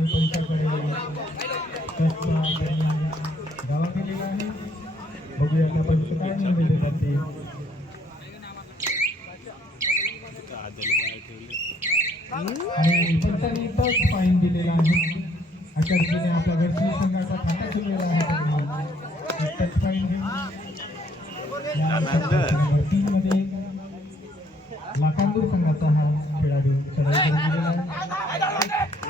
आणि तुमच्याकडे आहे बघूया त्या काय निर्णय देतात ते आणि फाईन दिलेला आहे अशा रीतीने आपल्या घरची संघाचा खाटा केलेला आहे लाखांदूर संघाचा हा खेळाडू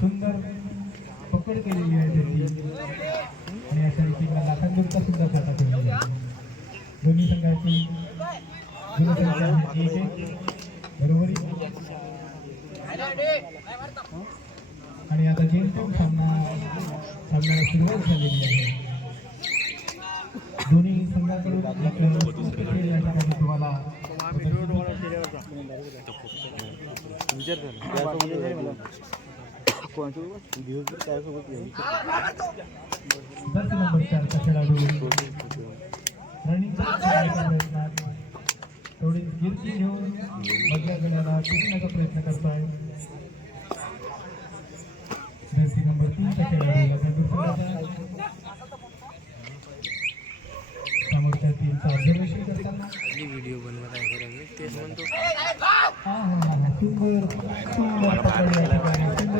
सुंदर पकड केलेली आहे त्याची आणि अशा रीतीला लाखांदूरचा सुद्धा साठा आहे दोन्ही संघाची बरोबरी आणि आता जेमतेम सामना सामन्याला सुरुवात झालेली आहे दोन्ही संघाकडून तुम्हाला पाँच सौ चार सौ दस नंबर चार का खेळाडू रनिंगचा प्रयत्न थोडी गिरती घेऊन मधल्या गड्याला टिकण्याचा प्रयत्न करताय जर्सी नंबर तीनच्या खेळाडूला चेंडू सोडायचा समोरच्या टीमचं ऑब्झर्वेशन करताना व्हिडिओ बनवा काय करायचं तेच म्हणतो हां हां हां सुंदर सुंदर पकडलं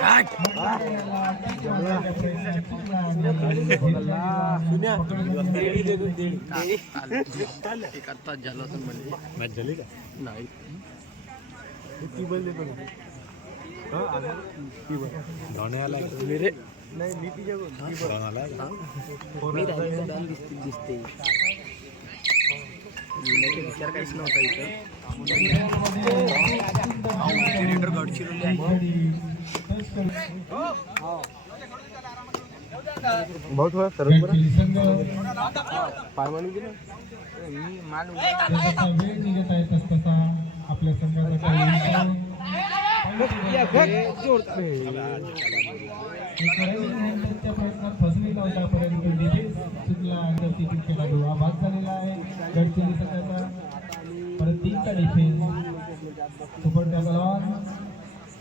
करता जलो तो बन मैं जलेगा नहीं ती बन दे तो हां आला ती बन धोने आला मेरे नाही मी ती जगो ती बन आला मी राहिली दान दिसते दिसते विचार काहीच नव्हता इथं गडचिरोली आहे भाऊ थोडा पाय मी वेळ आहे आपल्या संघाचा फसली नव्हता परंतु चुकला केला भाग झालेला आहे परत तीनचा डिफेन्स सुपर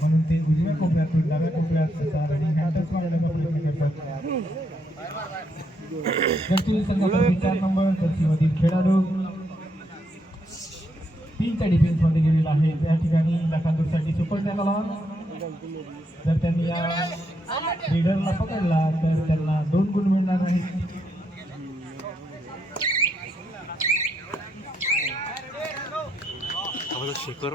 म्हणून ते उजव्या कोपऱ्यातून डाव्या कोपऱ्यात जातात आणि हँडल्स मारण्याचा प्रयत्न करतात चार नंबर कर्तीमधील खेळाडू तीनच्या डिफेन्समध्ये गेलेला आहे त्या ठिकाणी लखांदूरसाठी सुपरण्या आला जर त्यांनी या लिडरला पकडला तर त्यांना दोन गुण मिळणार नाही शेकर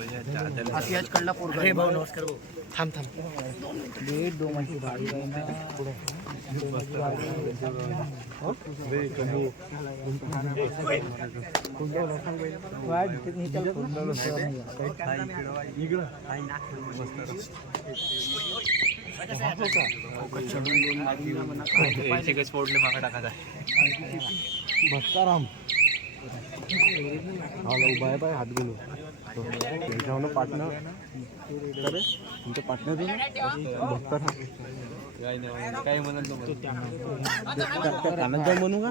अतियाज कडला पोरगा अरे भाऊ नमस्कार भाऊ थांब थांब दीड दोन महिने गाडी फोडले मागा टाकायचा भस्ताराम ভালো উপায় পায় হাতগুলো এটা হলো পার্টনার তবে तुमचं पार्टनर बघता काय म्हणाल कानात जाऊन म्हणू का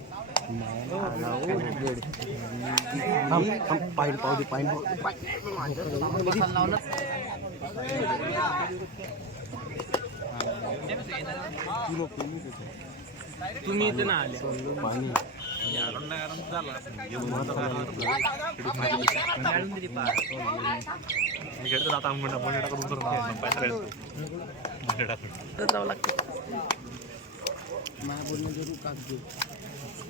Tumi itu nali. Pani. Ya, orang negara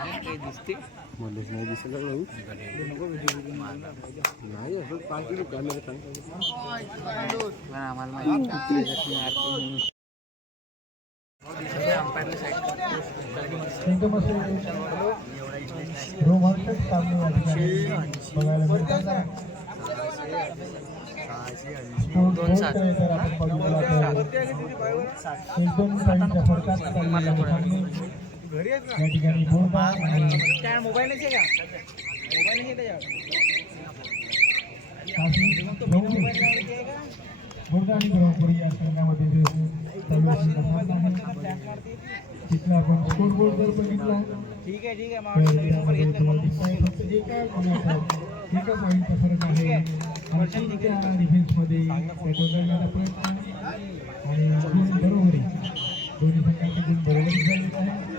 मध्येच नाही दिसत नाही असं किलो कॅमेरा दोन सात घरी आहेत या ठिकाणी दोन पास काय मोबाईल नाही का मोबाईल नाही त्याच्यावर खुर्द आणि ब्रह्मपुरी या संघामध्ये जे चालू असलेला सामना आहे तिथला आपण स्कोर बोर्ड जर बघितला ठीक आहे ठीक आहे फक्त एका गुणाचा एका पॉईंटचा फरक आहे आणखी त्या डिफेन्समध्ये बदलण्याचा प्रयत्न आणि गुण बरोबरी दोन्ही संघाचे गुण बरोबर झालेले आहेत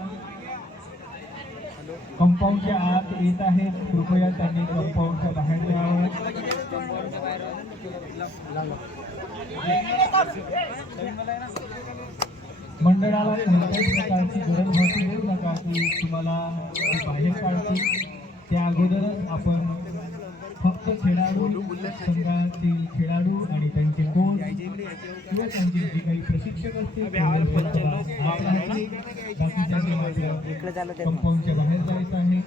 कंपाऊंडच्या आत येत आहे कृपया त्यांनी कंपाऊंडच्या बाहेर जावं मंडळाला कोणत्याही प्रकारची गरज भासू देऊ नका की तुम्हाला बाहेर काढतील त्या अगोदरच आपण फक्त खेळाडू संघातील खेळाडू आणि त्यांचे कोच किंवा कंपाऊंडच्या बाहेर जायचं आहे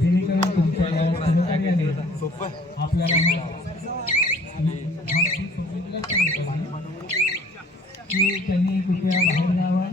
जेणेकरून तुमच्या या सहकार्याने आपल्याला की त्यांनी कृपया बाहेर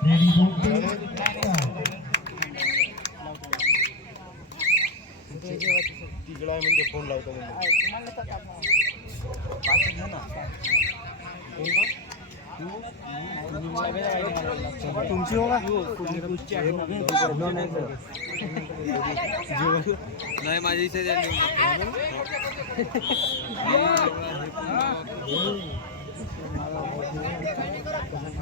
फोन लावतो तुमची हो नाही माझी इथे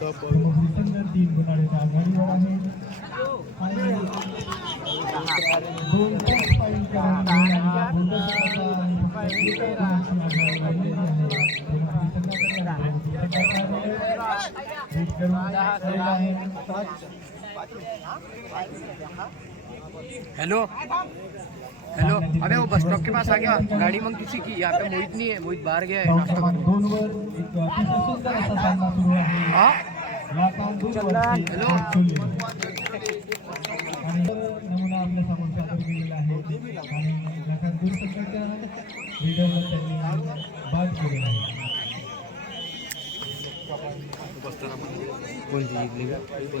तीन गुणाने आघाडीवर आहे हॅलो हेलो अबे वो बस स्टॉप के पास आ गया गाड़ी मंग किसी की यहाँ पे मोहित नहीं है मोहित बाहर गया है हेलो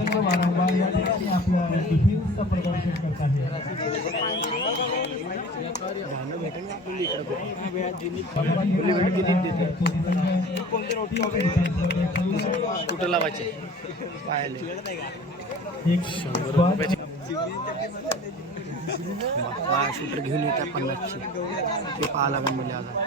मात्र वारंवार या ठिकाणी आपल्या डिफेन्सचं प्रदर्शन करत आहे शूटर घेऊन येतात पन्नासची ते पाहा लागेल म्हणजे आता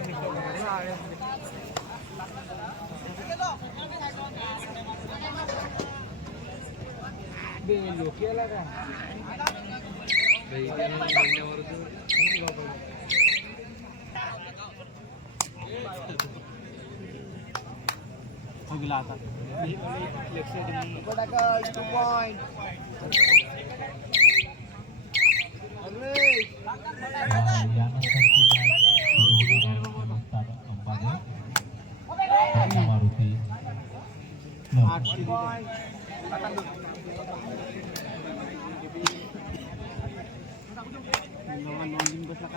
ಹೋಗಿಲ್ಲ ಆತ ಮಾರುತಿ ಆಟ್ ಪಾಯಿಂಟ್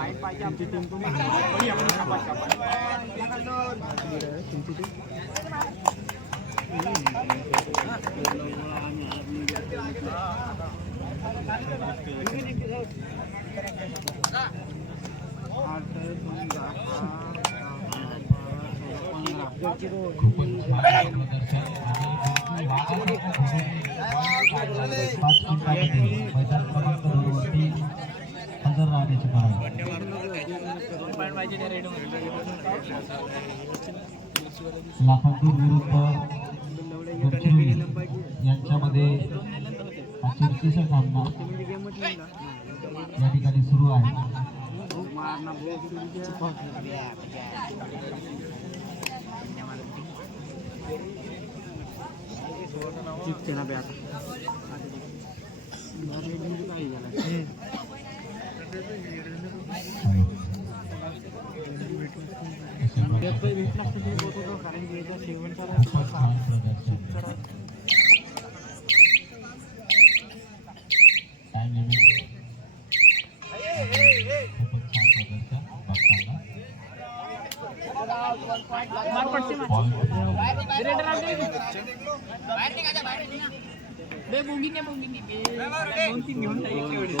पाहिजे आमची टीम मैदान क्रमांक हजर राहण्याची मागणी लाखांदूर विरुद्ध गडचिरोली यांच्यामध्ये चर्चेचा सामना या ठिकाणी सुरू आहे जिंकते ना बे आता बे बोंगीने बोंगीने बे दोन तीन घेऊन जाईल एवढे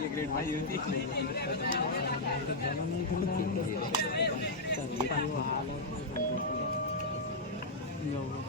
nhiều